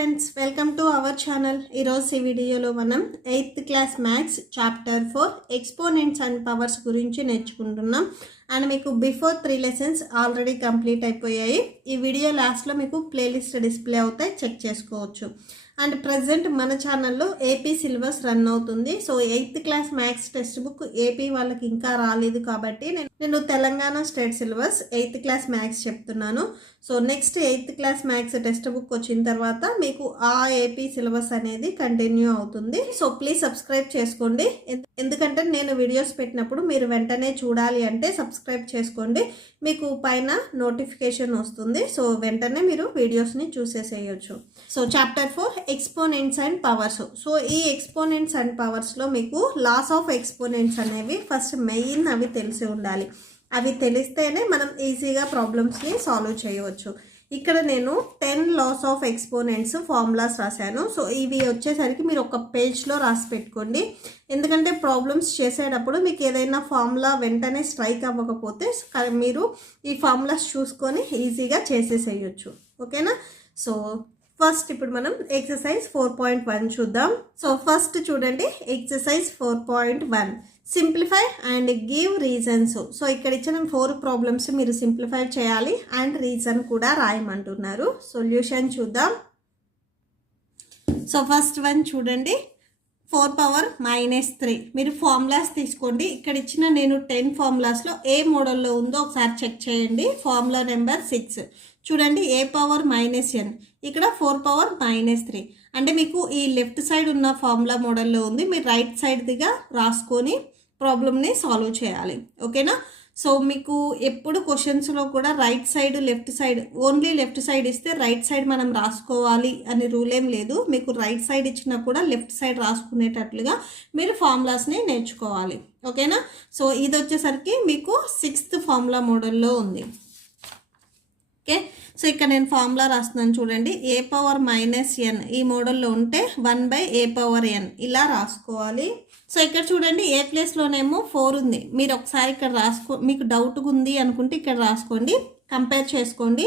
Friends, welcome to our channel. ఈరోజు ఈ వీడియోలో మనం 8th class maths chapter 4 exponents and powers గురించి నేర్చుకుంటున్నాం. అండ్ మీకు బిఫోర్ 3 లెసన్స్ ఆల్రెడీ కంప్లీట్ అయిపోయాయి. ఈ వీడియో లాస్ట్లో మీకు ప్లేలిస్ట్ డిస్ప్లే అవుతాయి, చెక్ చేసుకోవచ్చు. అండ్ ప్రజెంట్ మన ఛానల్లో ఏపీ సిలబస్ రన్ అవుతుంది. So 8th class maths text book AP వాళ్ళకి ఇంకా రాలేదు కాబట్టి నేను Telangana state syllabus 8th class maths చెప్తున్నాను. So next 8th class maths text book వచ్చిన తర్వాత మీకు ఆ ఏపీ సిలబస్ అనేది కంటిన్యూ అవుతుంది. సో ప్లీజ్ సబ్స్క్రైబ్ చేసుకోండి, ఎందుకంటే నేను వీడియోస్ పెట్టినప్పుడు మీరు వెంటనే చూడాలి అంటే సబ్స్క్రైబ్ చేసుకోండి, మీకు పైన నోటిఫికేషన్ వస్తుంది. సో వెంటనే మీరు వీడియోస్ని చూసేసేయచ్చు. So chapter 4 exponents and powers. So ఈ ఎక్స్పోనెంట్స్ అండ్ పవర్స్లో మీకు లాస్ ఆఫ్ ఎక్స్పోనెంట్స్ అనేవి ఫస్ట్ మెయిన్ అవి తెలిసి ఉండాలి. అవి తెలిస్తేనే మనం ఈజీగా ప్రాబ్లమ్స్ని సాల్వ్ చేయవచ్చు. ఇక్కడ నేను 10 లాస్ ఆఫ్ ఎక్స్పోనెంట్స్ ఫార్ములాస్ రాశాను. సో ఇవి వచ్చేసరికి మీరు ఒక పేజ్లో రాసి పెట్టుకోండి, ఎందుకంటే ప్రాబ్లమ్స్ చేసేటప్పుడు మీకు ఏదైనా ఫార్ములా వెంటనే స్ట్రైక్ అవ్వకపోతే మీరు ఈ ఫార్ములాస్ చూసుకొని ఈజీగా చేసేసేయచ్చు. ఓకేనా? సో ఫస్ట్ ఇప్పుడు మనం ఎక్సర్సైజ్ 4.1 చూద్దాం. సో ఫస్ట్ చూడండి, exercise 4.1 simplify and give reasons. So ఇక్కడ ఇచ్చిన 4 ప్రాబ్లమ్స్ మీరు సింప్లిఫై చేయాలి అండ్ రీజన్ కూడా రాయమంటున్నారు. సొల్యూషన్ చూద్దాం. సో ఫస్ట్ వన్ చూడండి, 4 power -3. మీరు ఫార్ములాస్ తీసుకోండి. ఇక్కడ ఇచ్చిన నేను 10 ఫార్ములాస్లో ఏ మోడల్లో ఉందో ఒకసారి చెక్ చేయండి. ఫార్ములా నెంబర్ 6 చూడండి, a power -n, ఇక్కడ 4 power -3. అంటే మీకు ఈ లెఫ్ట్ సైడ్ ఉన్న ఫార్ములా మోడల్లో ఉంది, మీరు రైట్ సైడ్దిగా రాసుకొని ప్రాబ్లమ్ని సాల్వ్ చేయాలి. ఓకేనా? సో మీకు ఎప్పుడు క్వశ్చన్స్లో కూడా right side left side, only left side ఇస్తే రైట్ సైడ్ మనం రాసుకోవాలి అని రూల్ ఏం లేదు. మీకు రైట్ సైడ్ ఇచ్చినా కూడా లెఫ్ట్ సైడ్ రాసుకునేటట్లుగా మీరు ఫార్ములాస్ని నేర్చుకోవాలి. ఓకేనా? సో ఇది వచ్చేసరికి మీకు 6th ఫార్ములా మోడల్లో ఉంది. ఓకే, సో ఇక్కడ నేను ఫార్ములా రాస్తున్నాను చూడండి, a power -n ఈ మోడల్లో ఉంటే 1/a power n ఇలా రాసుకోవాలి. సో ఇక్కడ చూడండి, ఏ ప్లేస్లోనేమో 4 ఉంది, మీరు ఒకసారి ఇక్కడ మీకు డౌట్గా ఉంది అనుకుంటే ఇక్కడ రాసుకోండి, కంపేర్ చేసుకోండి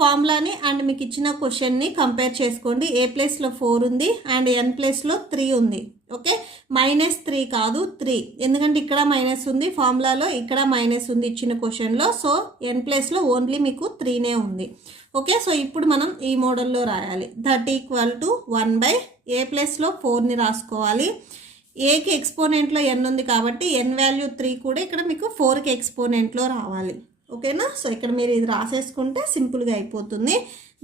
ఫార్ములాని అండ్ మీకు ఇచ్చిన క్వశ్చన్ని కంపేర్ చేసుకోండి. ఏ ప్లేస్లో 4 ఉంది అండ్ ఎన్ ప్లేస్లో 3 ఉంది. ఓకే, -3 కాదు 3, ఎందుకంటే ఇక్కడ మైనస్ ఉంది ఫార్ములాలో, ఇక్కడ మైనస్ ఉంది ఇచ్చిన క్వశ్చన్లో. సో ఎన్ ప్లేస్లో ఓన్లీ మీకు 3నే ఉంది. ఓకే, సో ఇప్పుడు మనం ఈ మోడల్లో రాయాలి. దట్ ఈక్వల్ టు 1/a ప్లేస్లో 4ని రాసుకోవాలి. ఏకి ఎక్స్పోనెంట్లో n ఉంది కాబట్టి n వాల్యూ 3 కూడా ఇక్కడ మీకు 4కి ఎక్స్పోనెంట్లో రావాలి. ఓకేనా? సో ఇక్కడ మీరు ఇది రాసేసుకుంటే సింపుల్గా అయిపోతుంది.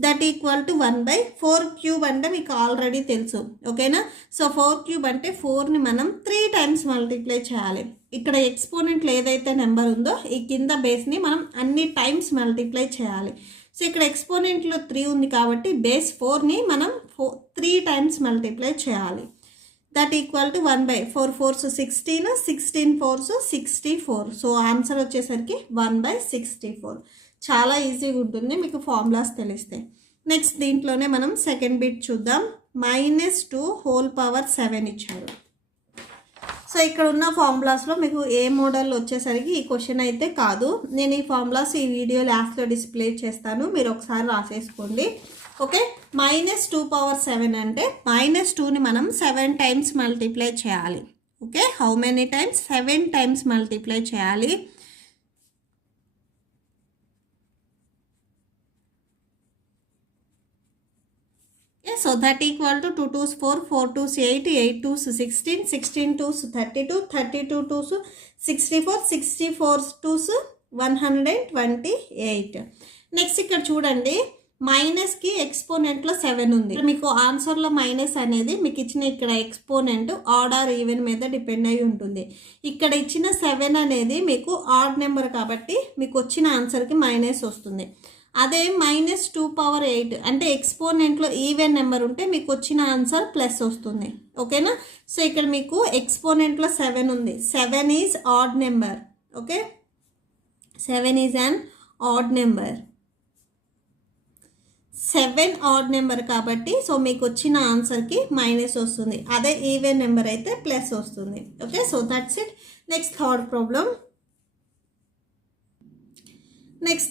దట్ ఈక్వల్ టు 1/4³ అంటే మీకు ఆల్రెడీ తెలుసు. ఓకేనా? సో 4³ అంటే 4ని మనం 3 times మల్టిప్లై చేయాలి. ఇక్కడ ఎక్స్పోనెంట్లో ఏదైతే నెంబర్ ఉందో ఈ కింద బేస్ని మనం అన్ని టైమ్స్ మల్టిప్లై చేయాలి. సో ఇక్కడ ఎక్స్పోనెంట్లో 3 ఉంది కాబట్టి బేస్ 4ని మనం 3 times మల్టిప్లై చేయాలి. That equal to 1/4 4s 16, 16 4s 64. So answer వచ్చేసరికి 1/64. చాలా ఈజీగా ఉంటుంది మీకు ఫార్ములాస్ తెలిస్తే. నెక్స్ట్ దీంట్లోనే మనం సెకండ్ బిట్ చూద్దాం. -2 హోల్ పవర్ 7 ఇచ్చారు. సో ఇక్కడ ఉన్న ఫార్ములాస్లో మీకు ఏ మోడల్ వచ్చేసరికి ఈ క్వశ్చన్ అయితే కాదు. నేను ఈ ఫార్ములాస్ ఈ వీడియో లాస్ట్లో డిస్ప్లే చేస్తాను, మీరు ఒకసారి రాసేసుకోండి. ఓకే, -2 power 7 అంటే -2ని మనం 7 times మల్టిప్లై చేయాలి. Okay, how many times? 7 times multiply చేయాలి. So that equal to 2 2s 4, 4 2s 8, 8 2s 16, 16 2s 32, 32 2s 64, 64 2s 128. Next ఇక్కడ చూడండి, మైనస్కి ఎక్స్పోనెంట్లో 7 ఉంది. మీకు ఆన్సర్లో మైనస్ అనేది మీకు ఇచ్చిన ఇక్కడ ఎక్స్పోనెంట్ ఆడ్ ఆర్ ఈవెన్ మీద డిపెండ్ అయి ఉంటుంది. ఇక్కడ ఇచ్చిన 7 అనేది మీకు ఆడ్ నెంబర్ కాబట్టి మీకు వచ్చిన ఆన్సర్కి మైనస్ వస్తుంది. అదే -2 power 8 అంటే ఎక్స్పోనెంట్లో ఈవెన్ నెంబర్ ఉంటే మీకు వచ్చిన ఆన్సర్ ప్లస్ వస్తుంది. ఓకేనా? సో ఇక్కడ మీకు ఎక్స్పోనెంట్లో 7 ఉంది, 7 is odd number. Okay, 7 is an odd number. 7 odd number కాబట్టి సో మీకు వచ్చిన ఆన్సర్కి మైనస్ వస్తుంది. అదే ఈవెన్ నెంబర్ అయితే ప్లస్ వస్తుంది. Okay, so that's it. Next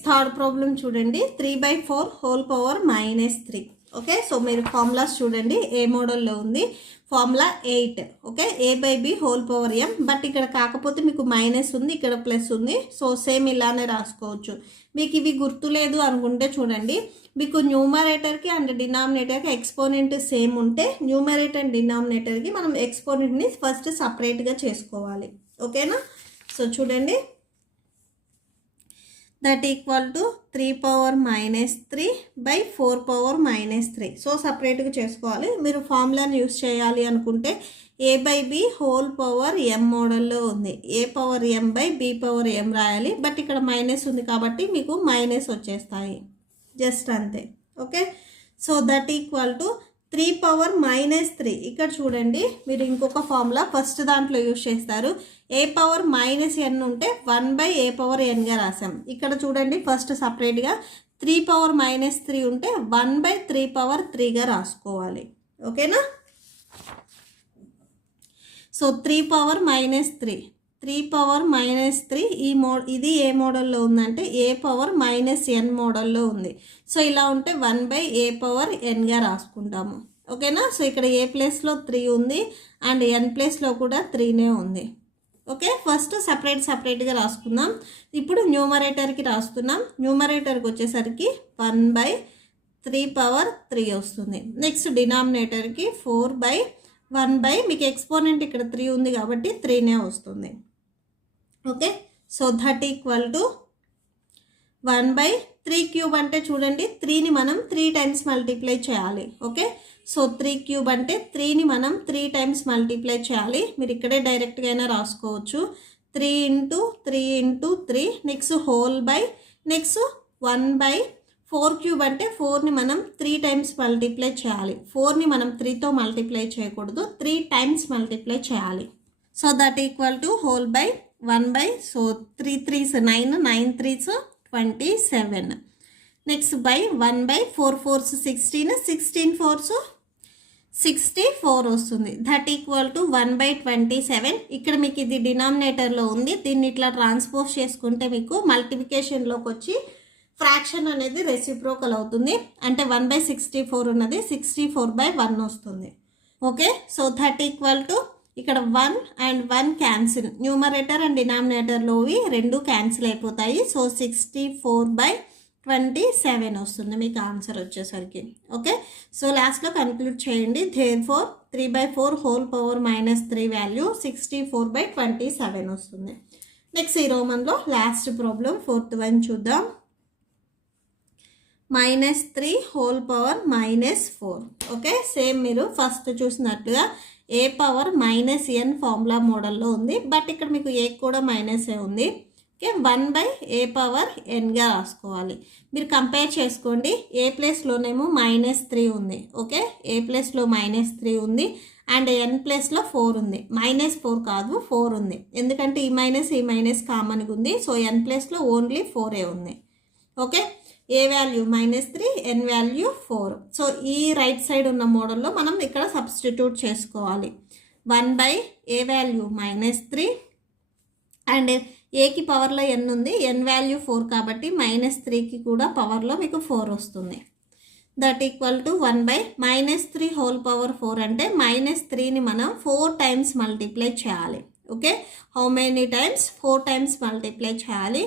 third problem చూడండి, 3/4 హోల్ పవర్ -3. ఓకే, సో మీరు ఫార్ములాస్ చూడండి ఏ మోడల్లో ఉంది. Formula 8, okay, a/b^m. బట్ ఇక్కడ కాకపోతే మీకు మైనస్ ఉంది, ఇక్కడ ప్లస్ ఉంది. సో సేమ్ ఇలానే రాసుకోవచ్చు. మీకు ఇవి గుర్తులేదు అనుకుంటే చూడండి, మీకు న్యూమరేటర్కి అండ్ డినామినేటర్కి ఎక్స్పోనెంట్ సేమ్ ఉంటే న్యూమరేటర్ అండ్ డినామినేటర్కి మనం ఎక్స్పోనెంట్ని ఫస్ట్ సపరేట్గా చేసుకోవాలి. ఓకేనా? సో చూడండి, దట్ ఈక్వల్ టు 3^-3/4^-3. సో సపరేట్గా చేసుకోవాలి. మీరు ఫార్ములాని యూస్ చేయాలి అనుకుంటే a/b^m మోడల్లో ఉంది. a/m/b/m రాయాలి. బట్ ఇక్కడ మైనస్ ఉంది కాబట్టి మీకు మైనస్ వచ్చేస్తాయి, జస్ట్ అంతే. Okay, so that equal to 3^-3. ఇక్కడ చూడండి, మీరు ఇంకొక ఫార్ములా ఫస్ట్ దాంట్లో యూజ్ చేస్తారు. a⁻n ఉంటే 1/a⁻n రాసాం. ఇక్కడ చూడండి, ఫస్ట్ సపరేట్గా 3^-3 ఉంటే 1/3^3 రాసుకోవాలి. ఓకేనా? సో 3^-3 ఇది ఏ మోడల్లో ఉందంటే a⁻n మోడల్లో ఉంది. సో ఇలా ఉంటే 1/a⁻n రాసుకుంటాము. ఓకేనా? సో ఇక్కడ ఏ ప్లేస్లో 3 ఉంది అండ్ n ప్లేస్లో కూడా 3నే ఉంది. ఓకే, ఫస్ట్ సపరేట్గా రాసుకుందాం. ఇప్పుడు న్యూమరేటర్కి రాస్తున్నాం. న్యూమరేటర్కి వచ్చేసరికి 1/3^3 వస్తుంది. నెక్స్ట్ డినామినేటర్కి 4/1 మీకు ఎక్స్పోనెంట్ ఇక్కడ 3 ఉంది కాబట్టి 3నే వస్తుంది. Okay, so that equal to 1/3³ అంటే చూడండి, 3ని మనం 3 టైమ్స్ మల్టిప్లై చేయాలి. ఓకే, సో 3³ అంటే 3ని మనం 3 టైమ్స్ మల్టిప్లై చేయాలి. మీరు ఇక్కడే డైరెక్ట్గా అయినా రాసుకోవచ్చు. 3 × 3 × 3 నెక్స్ట్ హోల్ బై నెక్స్ట్ 1/4³ అంటే 4ని మనం 3 టైమ్స్ మల్టిప్లై చేయాలి. 4ని మనం 3తో మల్టిప్లై చేయకూడదు, 3 టైమ్స్ మల్టిప్లై చేయాలి. So that equal to whole by 1 so 3 3s 9, 9 3s 27. Next by 1/4 4s 16, 16 4s 64 వస్తుంది. That equal to 1/27. ఇక్కడ మీకు ఇది డినామినేటర్లో ఉంది. దీన్ని ఇట్లా ట్రాన్స్పోజ్ చేసుకుంటే మీకు మల్టిప్లికేషన్లోకి వచ్చి ఫ్రాక్షన్ అనేది రెసిప్రోకల్ అవుతుంది. అంటే 1/64 ఉన్నది 64/1 వస్తుంది. Okay, so that equal to ఇక్కడ 1 and 1 క్యాన్సిల్, న్యూమరేటర్ అండ్ డినామినేటర్లోవి 2 క్యాన్సిల్ అయిపోతాయి. సో 64/27 వస్తుంది మీకు ఆన్సర్ వచ్చేసరికి. ఓకే, సో లాస్ట్లో కన్క్లూడ్ చేయండి. therefore 3/4 వాల్యూ 64/27 వస్తుంది. నెక్స్ట్ ఈ రోమన్లో లాస్ట్ ప్రాబ్లం 4th వన్ చూద్దాం. -3^-4. ఓకే, సేమ్ మీరు ఫస్ట్ చూసినట్లుగా a⁻n ఫార్ములా మోడల్లో ఉంది. బట్ ఇక్కడ మీకు ఏ కూడా మైనసే ఉంది. ఓకే, 1/a⁻n రాసుకోవాలి. మీరు కంపేర్ చేసుకోండి. ఏ ప్లేస్లోనేమో -3 ఉంది. ఓకే, ఏ ప్లేస్లో -3 ఉంది అండ్ n ప్లేస్లో 4 ఉంది. -4 కాదు 4 ఉంది, ఎందుకంటే ఈ మైనస్ కామన్గా ఉంది. సో n ప్లేస్లో ఓన్లీ 4 ఉంది. ఓకే, ఏ వాల్యూ -3, n వాల్యూ 4. సో ఈ రైట్ సైడ్ ఉన్న మోడల్లో మనం ఇక్కడ సబ్స్టిట్యూట్ చేసుకోవాలి. 1/a వాల్యూ -3 అండ్ ఏకి పవర్లో n ఉంది, n వాల్యూ 4 కాబట్టి -3కి కూడా పవర్లో మీకు 4 వస్తుంది. దట్ ఈక్వల్ టు 1/-3^4 అంటే -3ని మనం 4 టైమ్స్ మల్టిప్లై చేయాలి. Okay, how many times? 4 times multiply చేయాలి.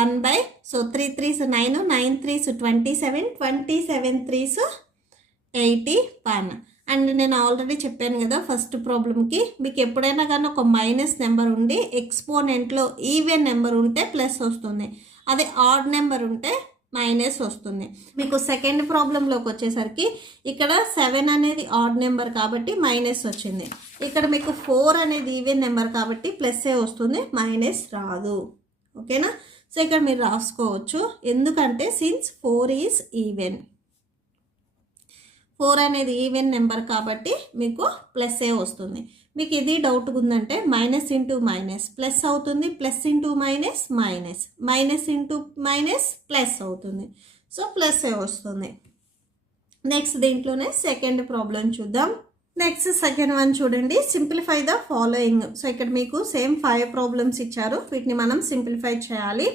1 so 3 3s 9, 9 3s 27, 27 3s 81. And నేను ఆల్రెడీ చెప్పాను కదా ఫస్ట్ ప్రాబ్లమ్కి, మీకు ఎప్పుడైనా కానీ ఒక మైనస్ నెంబర్ ఉండి ఎక్స్పోనెంట్లో ఈవెన్ నెంబర్ ఉంటే ప్లస్ వస్తుంది, అదే ఆడ్ నెంబర్ ఉంటే మైనస్ వస్తుంది. మీకు సెకండ్ ప్రాబ్లంలోకి వచ్చేసరికి ఇక్కడ 7 అనేది ఆడ్ నెంబర్ కాబట్టి మైనస్ వచ్చింది. ఇక్కడ మీకు 4 అనేది ఈవెన్ నెంబర్ కాబట్టి ప్లస్సే వస్తుంది, మైనస్ రాదు. ఓకేనా? సో ఇక్కడ మీరు రాసుకోవచ్చు, ఎందుకంటే సిన్స్ 4 ఈజ్ ఈవెన్, 4 అనేది ఈవెన్ నెంబర్ కాబట్టి మీకు ప్లస్సే వస్తుంది. మీకు ఇది డౌట్ ఉందంటే మైనస్ ఇంటూ మైనస్ ప్లస్ అవుతుంది, plus into minus minus, minus into minus plus అవుతుంది. సో ప్లస్సే వస్తుంది. నెక్స్ట్ దీంట్లోనే సెకండ్ ప్రాబ్లం చూద్దాం. నెక్స్ట్ సెకండ్ వన్ చూడండి, సింప్లిఫై ద ఫాలోయింగ్. సో ఇక్కడ మీకు సేమ్ 5 ప్రాబ్లమ్స్ ఇచ్చారు, వీటిని మనం సింప్లిఫై చేయాలి.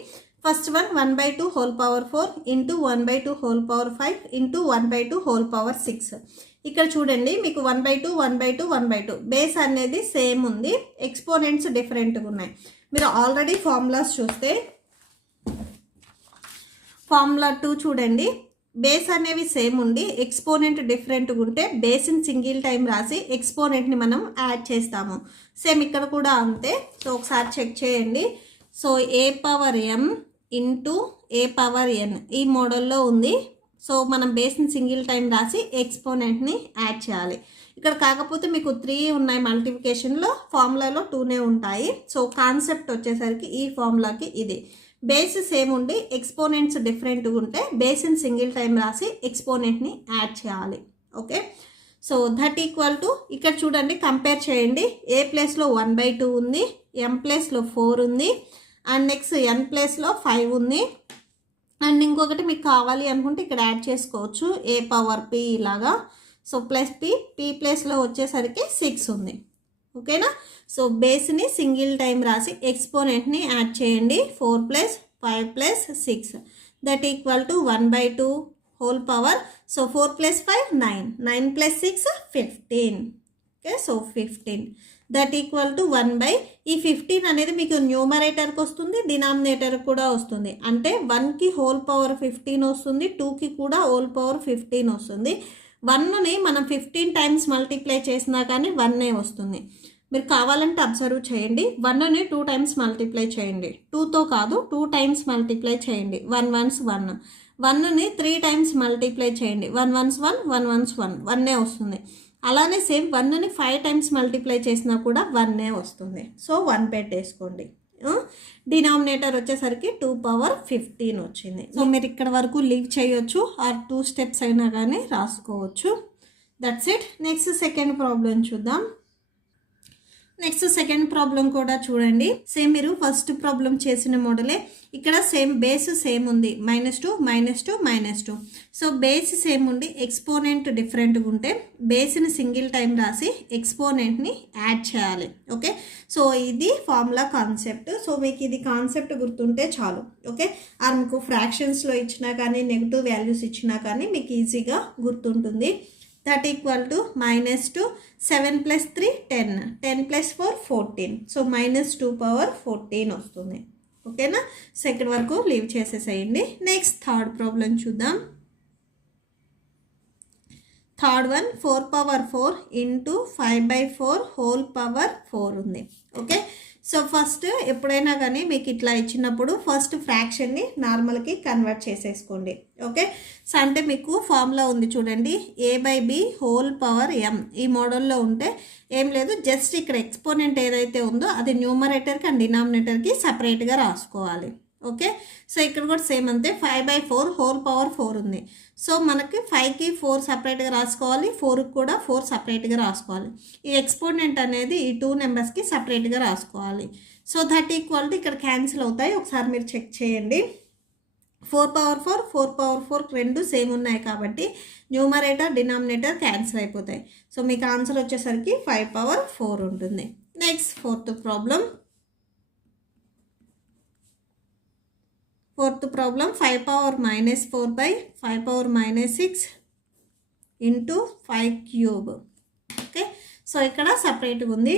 First one 1/2 whole power 4 into 1/2 whole power 5 into 1/2 whole power 6. ఇక్కడ చూడండి మీకు 1/2 1/2 1/2 బేస్ అనేది సేమ్ ఉంది, ఎక్స్పోనెంట్స్ డిఫరెంట్గా ఉన్నాయి. మీరు ఆల్రెడీ ఫార్ములాస్ చూస్తే ఫార్ములా 2 చూడండి, బేస్ అనేవి సేమ్ ఉండి ఎక్స్పోనెంట్ డిఫరెంట్గా ఉంటే బేస్ని సింగిల్ టైం రాసి ఎక్స్పోనెంట్ని మనం యాడ్ చేస్తాము. సేమ్ ఇక్కడ కూడా అంతే. సో ఒకసారి చెక్ చేయండి. సో ఏ పవర్ m ఇంటూ ఏ పవర్ n ఈ మోడల్లో ఉంది. సో మనం బేస్ని సింగిల్ టైం రాసి ఎక్స్పోనెంట్ని యాడ్ చేయాలి. ఇక్కడ కాకపోతే మీకు 3 ఉన్నాయి మల్టిప్లికేషన్లో, ఫార్ములాలో 2నే ఉంటాయి. సో కాన్సెప్ట్ వచ్చేసరికి ఈ ఫార్ములాకి ఇది బేస్ సేమ్ ఉండి ఎక్స్పోనెంట్స్ డిఫరెంట్గా ఉంటే బేస్ని సింగిల్ టైం రాసి ఎక్స్పోనెంట్ని యాడ్ చేయాలి. Okay, so that equal to ఇక్కడ చూడండి కంపేర్ చేయండి. ఏ ప్లేస్లో 1/2 ఉంది, m ప్లేస్లో 4 ఉంది, అండ్ నెక్స్ట్ n ప్లేస్లో 5 ఉంది. అండ్ ఇంకొకటి మీకు కావాలి అనుకుంటే ఇక్కడ యాడ్ చేసుకోవచ్చు, ఏ పవర్ p ఇలాగా. సో ప్లస్ p ప్లేస్లో వచ్చేసరికి 6 ఉంది. ఓకేనా, సో బేస్ని సింగిల్ టైం రాసి ఎక్స్పోనెంట్ని యాడ్ చేయండి. 4 + 5 + 6 that equal to 1/2 whole power. So 4 + 5 9, 9 + 6 15. Okay, so 15 that equal to 1/, ఈ 15 అనేది మీకు న్యూమరేటర్కి వస్తుంది, డినామినేటర్ కూడా వస్తుంది. అంటే 1కి హోల్ పవర్ 15 వస్తుంది, 2కి కూడా హోల్ పవర్ 15 వస్తుంది. 1ని మనం 15 టైమ్స్ మల్టిప్లై చేసినా కానీ 1ఏ వస్తుంది. మీరు కావాలంటే అబ్జర్వ్ చేయండి, 1ని 2 టైమ్స్ మల్టిప్లై చేయండి, 2తో కాదు 2 టైమ్స్ మల్టిప్లై చేయండి, 1 1s 1. 1ని 3 టైమ్స్ మల్టిప్లై చేయండి, 1 1s 1 1 1s 1, 1ఏ వస్తుంది. అలానే సేమ్ 1ని 5 టైమ్స్ మల్టిప్లై చేసినా కూడా 1ఏ వస్తుంది. సో 1 పెట్టేసుకోండి. డినామినేటర్ వచ్చేసరికి 2 పవర్ 15 వచ్చింది. సో మీరు ఇక్కడ వరకు లీవ్ చేయొచ్చు, ఆర్ 2 స్టెప్స్ అయినా కానీ రాసుకోవచ్చు. That's it. Next second problem చూద్దాం. నెక్స్ట్ సెకండ్ ప్రాబ్లం కూడా చూడండి, సేమ్ మీరు ఫస్ట్ ప్రాబ్లం చేసిన మోడలే. ఇక్కడ సేమ్ బేస్ సేమ్ ఉంది, -2 -2 -2. సో బేస్ సేమ్ ఉండి ఎక్స్పోనెంట్ డిఫరెంట్గా ఉంటే బేస్ని సింగిల్ టైం రాసి ఎక్స్పోనెంట్ని యాడ్ చేయాలి. ఓకే, సో ఇది ఫార్ములా కాన్సెప్ట్. సో మీకు ఇది కాన్సెప్ట్ గుర్తుంటే చాలు. ఓకే, అది మీకు ఫ్రాక్షన్స్లో ఇచ్చినా కానీ నెగిటివ్ వాల్యూస్ ఇచ్చినా కానీ మీకు ఈజీగా గుర్తుంటుంది. That equal to -2 7 + 3 10, 10 + 4 14. So -2 power 14 వస్తుంది. ఓకేనా, సెకండ్ వరకు లీవ్ చేసేసేయండి. నెక్స్ట్ థర్డ్ ప్రాబ్లం చూద్దాం. Third one 4 power 4 into 5/4 whole power 4 ఉంది. ఓకే, సో ఫస్ట్ ఎప్పుడైనా కానీ మీకు ఇట్లా ఇచ్చినప్పుడు ఫస్ట్ ఫ్రాక్షన్ని నార్మల్కి కన్వర్ట్ చేసేసుకోండి. ఓకే, సో అంటే మీకు ఫార్ములా ఉంది చూడండి, a/b హోల్ పవర్ m ఈ మోడల్లో ఉంటే ఏం లేదు, జస్ట్ ఇక్కడ ఎక్స్పోనెంట్ ఏదైతే ఉందో అది న్యూమరేటర్కి అండ్ డినామినేటర్కి సపరేట్గా రాసుకోవాలి. ఓకే, సో ఇక్కడ కూడా సేమ్ అంతే, 5/4 హోల్ పవర్ 4 ఉంది. సో మనకి 5కి 4 సపరేట్గా రాసుకోవాలి, 4కి కూడా 4 సపరేట్గా రాసుకోవాలి. ఈ ఎక్స్పోనెంట్ అనేది ఈ 2 నెంబర్స్కి సపరేట్గా రాసుకోవాలి. సో దట్ ఈక్వల్ టు ఇక్కడ క్యాన్సిల్ అవుతాయి, ఒకసారి మీరు చెక్ చేయండి. 4 పవర్ 4 4 పవర్ 4 రెండు సేమ్ ఉన్నాయి కాబట్టి న్యూమరేటర్ డినామినేటర్ క్యాన్సిల్ అయిపోతాయి. సో మీకు ఆన్సర్ వచ్చేసరికి 5 పవర్ 4 ఉంటుంది. Next fourth problem. Fourth problem 5 power -4 5 power -6 into 5 cube. Okay, so ఇక్కడ సపరేట్గా ఉంది.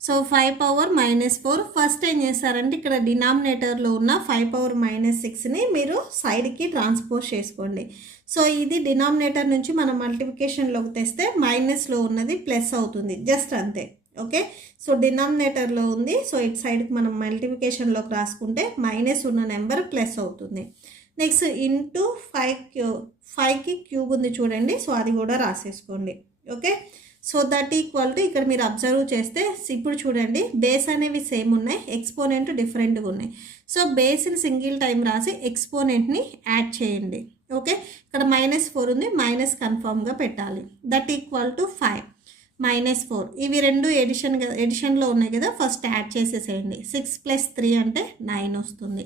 సో 5 పవర్ -4 ఫస్ట్ ఏం చేస్తారంటే ఇక్కడ డినామినేటర్లో ఉన్న 5 పవర్ -6ని మీరు సైడ్కి ట్రాన్స్పోజ్ చేసుకోండి. సో ఇది డినామినేటర్ నుంచి మనం మల్టిప్లికేషన్లోకి తెస్తే మైనస్లో ఉన్నది ప్లస్ అవుతుంది, జస్ట్ అంతే. ఓకే, సో డినామినేటర్లో ఉంది, సో ఇటు సైడ్కి మనం మల్టిప్లికేషన్లోకి రాసుకుంటే మైనస్ ఉన్న నెంబర్ ప్లస్ అవుతుంది. నెక్స్ట్ ఇంటూ 5కి క్యూబ్ ఉంది చూడండి, సో అది కూడా రాసేసుకోండి. Okay, so that equal to ఇక్కడ మీరు అబ్జర్వ్ చేస్తే ఇప్పుడు చూడండి బేస్ అనేవి సేమ్ ఉన్నాయి, ఎక్స్పోనెంట్ డిఫరెంట్గా ఉన్నాయి. సో బేస్ని సింగిల్ టైం రాసి ఎక్స్పోనెంట్ని యాడ్ చేయండి. ఓకే, ఇక్కడ -4 ఉంది, మైనస్ కన్ఫర్మ్గా పెట్టాలి. దట్ ఈక్వల్ టు 5 -4 ఇవి రెండు ఎడిషన్లో ఉన్నాయి కదా, ఫస్ట్ యాడ్ చేసేసేయండి. 6 + 3 అంటే 9 వస్తుంది.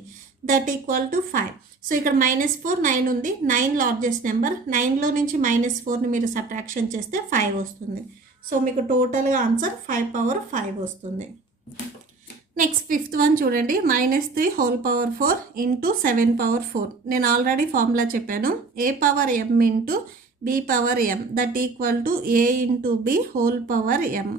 That equal to 5. సో ఇక్కడ -4 9 ఉంది, 9 లార్జెస్ట్ నెంబర్, 9లో నుంచి -4ని మీరు సబ్ట్రాక్షన్ చేస్తే 5 వస్తుంది. సో మీకు టోటల్గా ఆన్సర్ 5 పవర్ 5 వస్తుంది. నెక్స్ట్ ఫిఫ్త్ వన్ చూడండి, -3 హోల్ పవర్ 4 ఇంటూ 7 పవర్ 4. నేను ఆల్రెడీ ఫార్ములా చెప్పాను, a power m into b power m that equal to a into b whole power m.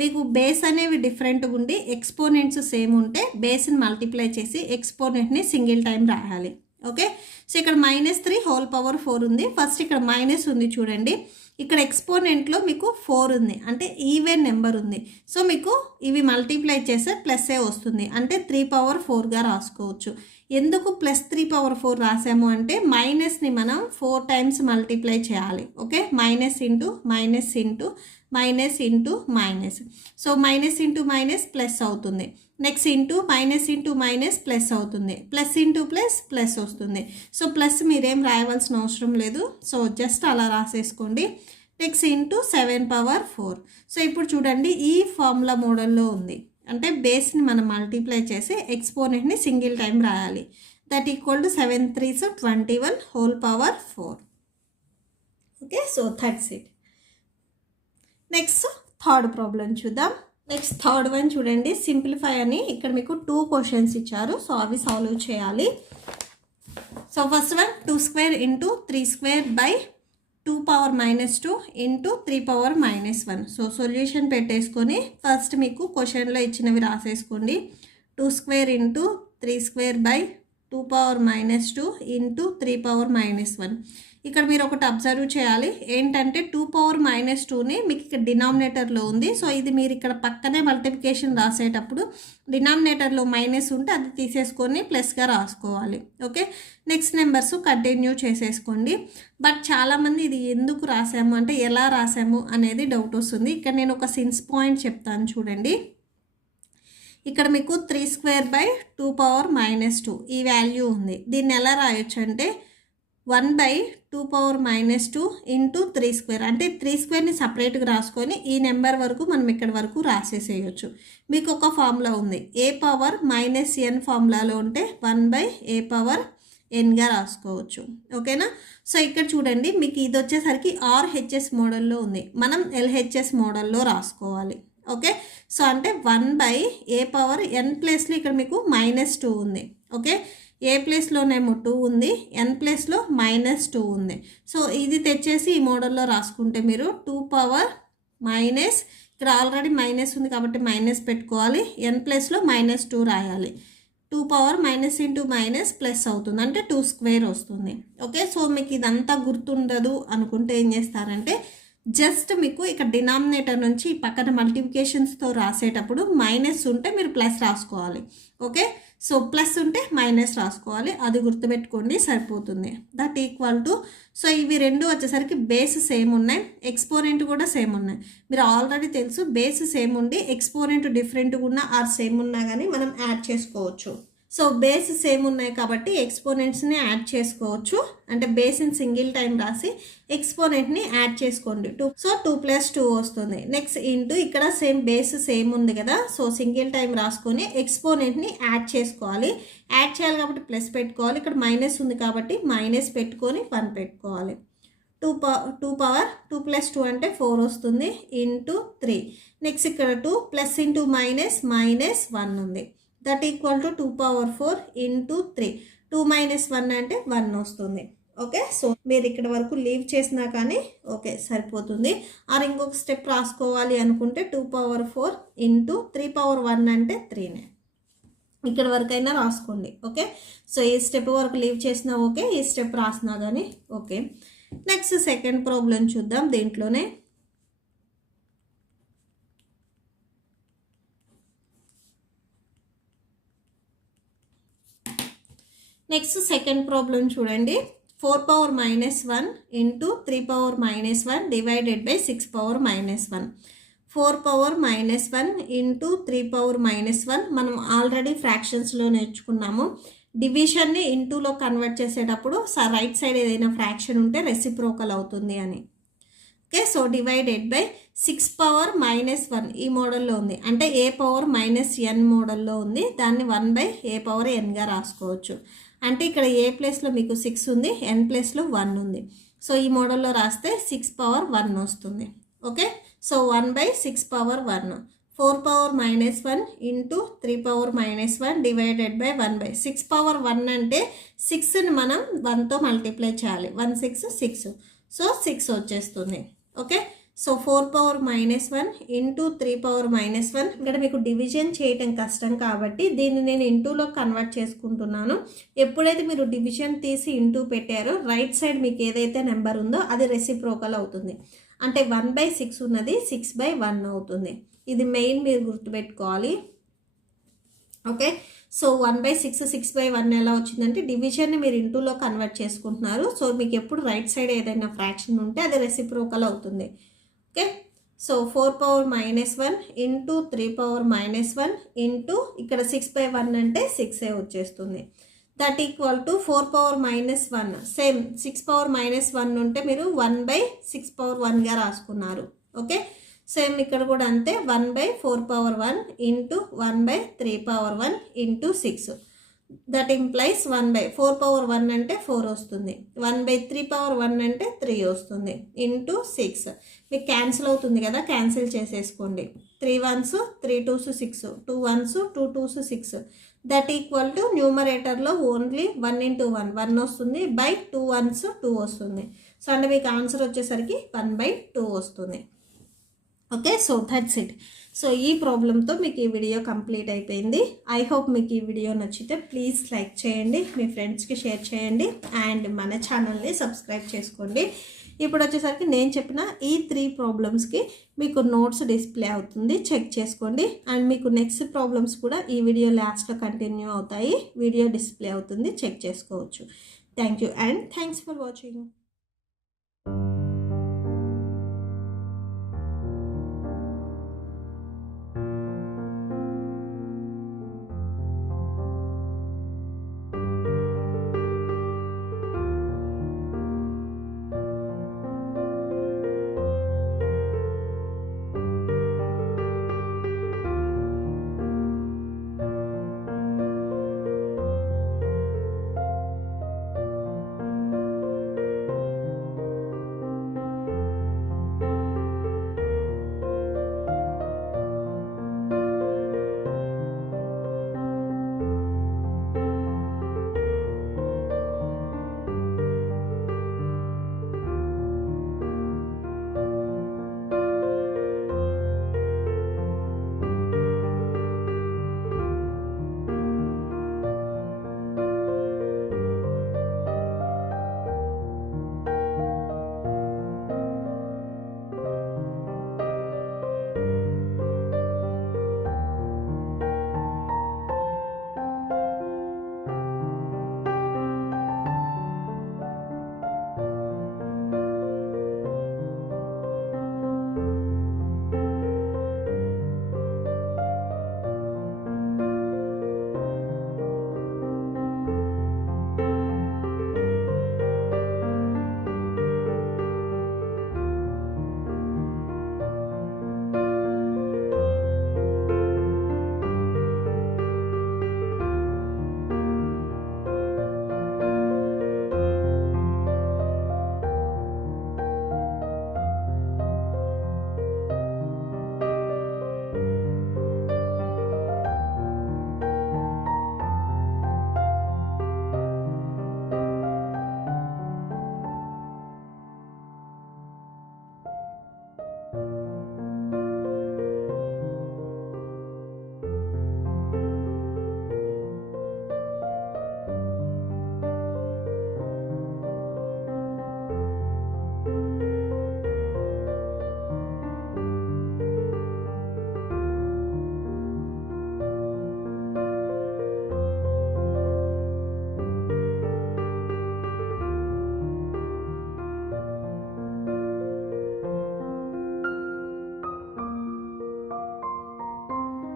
మీకు బేస్ అనేవి డిఫరెంట్గా ఉండి ఎక్స్పోనెంట్స్ సేమ్ ఉంటే బేస్ని మల్టిప్లై చేసి ఎక్స్పోనెంట్ని సింగిల్ టైం రాయాలి. ఓకే, సో ఇక్కడ -3 హోల్ పవర్ 4 ఉంది. ఫస్ట్ ఇక్కడ మైనస్ ఉంది చూడండి, ఇక్కడ ఎక్స్పోనెంట్లో మీకు 4 ఉంది, అంటే ఈవెన్ నెంబర్ ఉంది. సో మీకు ఇవి మల్టిప్లై చేస్తే ప్లస్ఏ వస్తుంది, అంటే 3 పవర్ 4గా రాసుకోవచ్చు. ఎందుకు +3 పవర్ 4 రాసాము అంటే మైనస్ని మనం 4 టైమ్స్ మల్టిప్లై చేయాలి. Okay, minus into minus into minus into minus. So minus into minus plus అవుతుంది. నెక్స్ట్ ఇంటూ మైనస్ ప్లస్ అవుతుంది. ప్లస్ ఇంటూ ప్లస్ ప్లస్ వస్తుంది. సో ప్లస్ మీరేం రాయవలసిన అవసరం లేదు, సో జస్ట్ అలా రాసేసుకోండి. Next into 7 power 4. సో ఇప్పుడు చూడండి, ఈ ఫార్ములా మోడల్లో ఉంది, అంటే బేస్ని మనం మల్టిప్లై చేసి ఎక్స్పోనెంట్ని సింగిల్ టైం రాయాలి. That equal to 7 3s 21 whole power 4. Okay, so that's it. Next third problem చూద్దాం. నెక్స్ట్ థర్డ్ వన్ చూడండి, సింప్లిఫై అని ఇక్కడ మీకు 2 క్వశ్చన్స్ ఇచ్చారు, సో అవి సాల్వ్ చేయాలి. So first one 2² into 3² by 2 power -2 into 3 power -1. So solution పెట్టేసుకొని ఫస్ట్ మీకు క్వశ్చన్లో ఇచ్చినవి రాసేసుకోండి. 2² into 3² by 2 power -2 into 3 power -1. ఇక్కడ మీరు ఒకటి అబ్జర్వ్ చేయాలి ఏంటంటే 2 పవర్ -2ని మీకు ఇక్కడ డినామినేటర్లో ఉంది. సో ఇది మీరు ఇక్కడ పక్కనే మల్టిప్లికేషన్ రాసేటప్పుడు డినామినేటర్లో మైనస్ ఉంటే అది తీసేసుకొని ప్లస్గా రాసుకోవాలి. ఓకే, నెక్స్ట్ నెంబర్స్ కంటిన్యూ చేసేసుకోండి. బట్ చాలామంది ఇది ఎందుకు రాసాము అంటే ఎలా రాసాము అనేది డౌట్ వస్తుంది. ఇక్కడ నేను ఒక సిన్స్ పాయింట్ చెప్తాను చూడండి. ఇక్కడ మీకు 3² బై 2 పవర్ -2 ఈ వాల్యూ ఉంది. దీన్ని ఎలా రాయొచ్చు అంటే 1 బై 2 పవర్ -2 ఇంటూ 3², అంటే 3²ని సపరేట్గా రాసుకొని ఈ నెంబర్ వరకు మనం ఇక్కడ వరకు రాసేసేయచ్చు. మీకు ఒక ఫార్ములా ఉంది, a పవర్ -n ఫార్ములాలో ఉంటే 1 బై a పవర్ nగా రాసుకోవచ్చు. ఓకేనా, సో ఇక్కడ చూడండి మీకు ఇది వచ్చేసరికి RHS మోడల్లో ఉంది, మనం LHS మోడల్లో రాసుకోవాలి. ఓకే, సో అంటే 1 బై a పవర్ n ప్లేస్లో ఇక్కడ మీకు -2 ఉంది. ఓకే, ఏ ప్లేస్లోనేమో 2 ఉంది, ఎన్ ప్లేస్లో -2 ఉంది. సో ఇది తెచ్చేసి ఈ మోడల్లో రాసుకుంటే మీరు 2 పవర్ మైనస్, ఇక్కడ ఆల్రెడీ మైనస్ ఉంది కాబట్టి మైనస్ పెట్టుకోవాలి, ఎన్ ప్లేస్లో -2 రాయాలి. 2 power minus into minus plus అవుతుంది, అంటే 2² వస్తుంది. ఓకే, సో మీకు ఇదంతా గుర్తుండదు అనుకుంటే ఏం చేస్తారంటే జస్ట్ మీకు ఇక్కడ డినామినేటర్ నుంచి పక్కన మల్టిప్లికేషన్స్తో రాసేటప్పుడు మైనస్ ఉంటే మీరు ప్లస్ రాసుకోవాలి. ఓకే, సో ప్లస్ ఉంటే మైనస్ రాసుకోవాలి, అది గుర్తుపెట్టుకోండి సరిపోతుంది. దట్ ఈక్వల్ టు, సో ఇవి రెండు వచ్చేసరికి బేస్ సేమ్ ఉన్నాయి, ఎక్స్పోనెంట్ కూడా సేమ్ ఉన్నాయి. మీరు ఆల్రెడీ తెలుసు బేస్ సేమ్ ఉండి ఎక్స్పోనెంట్ డిఫరెంట్గా ఉన్నా ఆర్ సేమ్ ఉన్నా కానీ మనం యాడ్ చేసుకోవచ్చు. సో బేస్ సేమ్ ఉన్నాయి కాబట్టి ఎక్స్పోనెంట్స్ని యాడ్ చేసుకోవచ్చు, అంటే బేస్ని సింగిల్ టైం రాసి ఎక్స్పోనెంట్ని యాడ్ చేసుకోండి. 2, సో 2 + 2 వస్తుంది. నెక్స్ట్ ఇంటూ ఇక్కడ సేమ్ బేస్ సేమ్ ఉంది కదా, సో సింగిల్ టైం రాసుకొని ఎక్స్పోనెంట్ని యాడ్ చేసుకోవాలి. యాడ్ చేయాలి కాబట్టి ప్లస్ పెట్టుకోవాలి, ఇక్కడ మైనస్ ఉంది కాబట్టి మైనస్ పెట్టుకొని 1 పెట్టుకోవాలి. 2 పవర్ 2 + 2 అంటే 4 వస్తుంది ఇంటూ 3. నెక్స్ట్ ఇక్కడ 2 ప్లస్ ఇంటూ మైనస్ -1 ఉంది. That equal to 2 power 4 into 3. 2 - 1 అంటే 1 వస్తుంది. ఓకే, సో మీరు ఇక్కడ వరకు లీవ్ చేసినా కానీ ఓకే సరిపోతుంది. ఆర్ ఇంకొక స్టెప్ రాసుకోవాలి అనుకుంటే 2 పవర్ 4 ఇంటూ 3 పవర్ 1 అంటే 3నే. ఇక్కడ వరకైనా రాసుకోండి. ఓకే, సో ఈ స్టెప్ వరకు లీవ్ చేసినా ఓకే, ఈ స్టెప్ రాసినా కానీ ఓకే. నెక్స్ట్ సెకండ్ ప్రాబ్లం చూద్దాం. దీంట్లోనే నెక్స్ట్ సెకండ్ ప్రాబ్లం చూడండి. 4 power -1 into 3 power -1 divided by 6 power -1. 4 power -1 into 3 power -1 మనం ఆల్రెడీ ఫ్రాక్షన్స్లో నేర్చుకున్నాము. డివిజన్ని ఇంటూలో కన్వర్ట్ చేసేటప్పుడు రైట్ సైడ్ ఏదైనా ఫ్రాక్షన్ ఉంటే రెసిప్రోకల్ అవుతుంది అని. Okay, so divided by 6 power -1 ఈ మోడల్లో ఉంది, అంటే a పవర్ -n మోడల్లో ఉంది, దాన్ని 1 బై a పవర్ nగా రాసుకోవచ్చు. అంటే ఇక్కడ ఏ ప్లేస్లో మీకు 6 ఉంది, ఎన్ ప్లేస్లో 1 ఉంది. సో ఈ మోడల్లో రాస్తే 6 పవర్ 1 వస్తుంది. Okay, so 1 by 6 power 1. 4 power -1 into 3 power -1 divided by 1/6 power 1 అంటే 6ని మనం 1తో మల్టిప్లై చేయాలి. 1 6 6, సో 6 వచ్చేస్తుంది. Okay, so 4 power -1 into 3 power -1. ఇక్కడ మీకు డివిజన్ చేయటం కష్టం కాబట్టి దీన్ని నేను ఇంటూలో కన్వర్ట్ చేసుకుంటున్నాను. ఎప్పుడైతే మీరు డివిజన్ తీసి ఇంటూ పెట్టారో రైట్ సైడ్ మీకు ఏదైతే నెంబర్ ఉందో అది రెసిప్రోకల్ అవుతుంది. అంటే 1/6 ఉన్నది 6/1 అవుతుంది. ఇది మెయిన్ మీరు గుర్తుపెట్టుకోవాలి. ఓకే, సో 1/6 6/1 ఎలా వచ్చిందంటే డివిజన్ని మీరు ఇంటూలో కన్వర్ట్ చేసుకుంటున్నారు. సో మీకు ఎప్పుడు రైట్ సైడ్ ఏదైనా ఫ్రాక్షన్ ఉంటే అది రెసిప్రోకల్ అవుతుంది. Okay, so 4 power -1 into 3 power -1 into ఇక్కడ 6/1 అంటే 6 వచ్చేస్తుంది. That equal to 4 power -1 same 6 power -1 ఉంటే మీరు 1/6 పవర్ 1గా రాసుకున్నారు. ఓకే, సేమ్ ఇక్కడ కూడా అంతే 1/4 power 1 into 1/3 power 1 into 6. That implies 1/4 power 1 అంటే 4 వస్తుంది. 1/3 పవర్ 1 అంటే 3 వస్తుంది ఇంటూ 6. మీకు క్యాన్సిల్ అవుతుంది కదా, క్యాన్సిల్ చేసేసుకోండి. 3 1s 3 2s 6, 2 1s 2 2s 6. That equal to న్యూమరేటర్లో ఓన్లీ 1 ఇంటూ 1 వస్తుంది, బై 2 1s 2 వస్తుంది. సో అంటే మీకు ఆన్సర్ వచ్చేసరికి 1/2 వస్తుంది. Okay, so that's it. So ఈ ప్రాబ్లంతో మీకు ఈ వీడియో కంప్లీట్ అయిపోయింది. ఐ హోప్ మీకు ఈ వీడియో నచ్చితే ప్లీజ్ లైక్ చేయండి, మీ ఫ్రెండ్స్కి షేర్ చేయండి, అండ్ మన ఛానల్ని సబ్స్క్రైబ్ చేసుకోండి. ఇప్పుడు వచ్చేసరికి నేను చెప్పిన ఈ 3 ప్రాబ్లమ్స్కి మీకు నోట్స్ డిస్ప్లే అవుతుంది, చెక్ చేసుకోండి. అండ్ మీకు నెక్స్ట్ ప్రాబ్లమ్స్ కూడా ఈ వీడియో లాస్ట్లో కంటిన్యూ అవుతాయి, వీడియో డిస్ప్లే అవుతుంది, చెక్ చేసుకోవచ్చు. Thank you and thanks for watching.